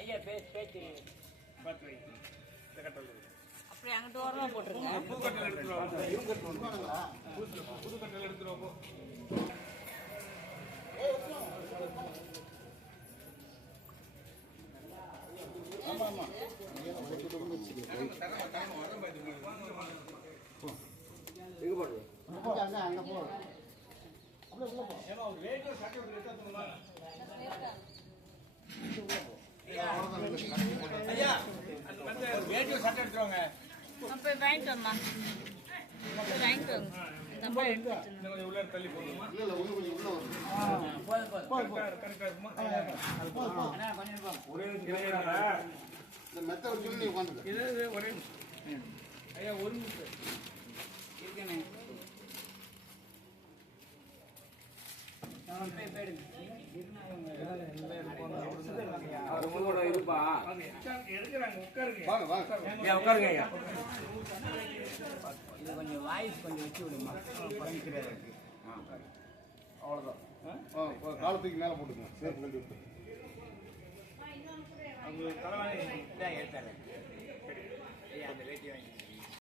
ஐயா பேச்சு பார்த்து வை. இந்த கட்டல் அப்படியே அங்கிட்டு ஓரமா போட்டுருங்க. புது கட்டல் எடுத்துருவோம். புது கட்டல் எடுத்துருவோம். ஆமா ஆமா எங்க போடு அங்க போ அப்படியே உள்ள போ ஏமா ஒரு ரேடியோ சட்டை எடுத்துறோம். ஐயா அந்த ரேடியோ சட்டை எடுத்துறோங்க. அப்ப வாங்கிட்டு வாமா. அப்ப வாங்கிட்டு வாங்க. நம்ம எடுத்துட்டு இன்னும் கொஞ்சம் உள்ள தள்ளி போடுமா? இல்ல இல்ல ஒண்ணு கொஞ்சம் உள்ள வரும் கரெக்டா இருக்குமா? அண்ணா கொஞ்சம் போ ஒரே இந்த மெத்த வச்சு நீ உட்கார்ந்து இது ஒரே ஐயா ஒரு நிமிஷம் இருக்கேனே. நான் போய் போயிடுங்க. அவர் உங்களோட இருப்பா எடுக்கிறாங்க. உட்காருங்க. வாங்க வாங்க ஐயா உட்காருங்க ஐயா. இது கொஞ்சம் வாய்ஸ் கொஞ்சம் வச்சு விடுமா. பண்ணிக்கிறாரு. அவ்வளவுதான் காலத்துக்கு மேல போட்டுங்க சேர்த்து கட்டி விட்டு அவங்க தலைவாணி இதான் எடுத்தாரு. ஐயா அந்த வேட்டி வாங்கி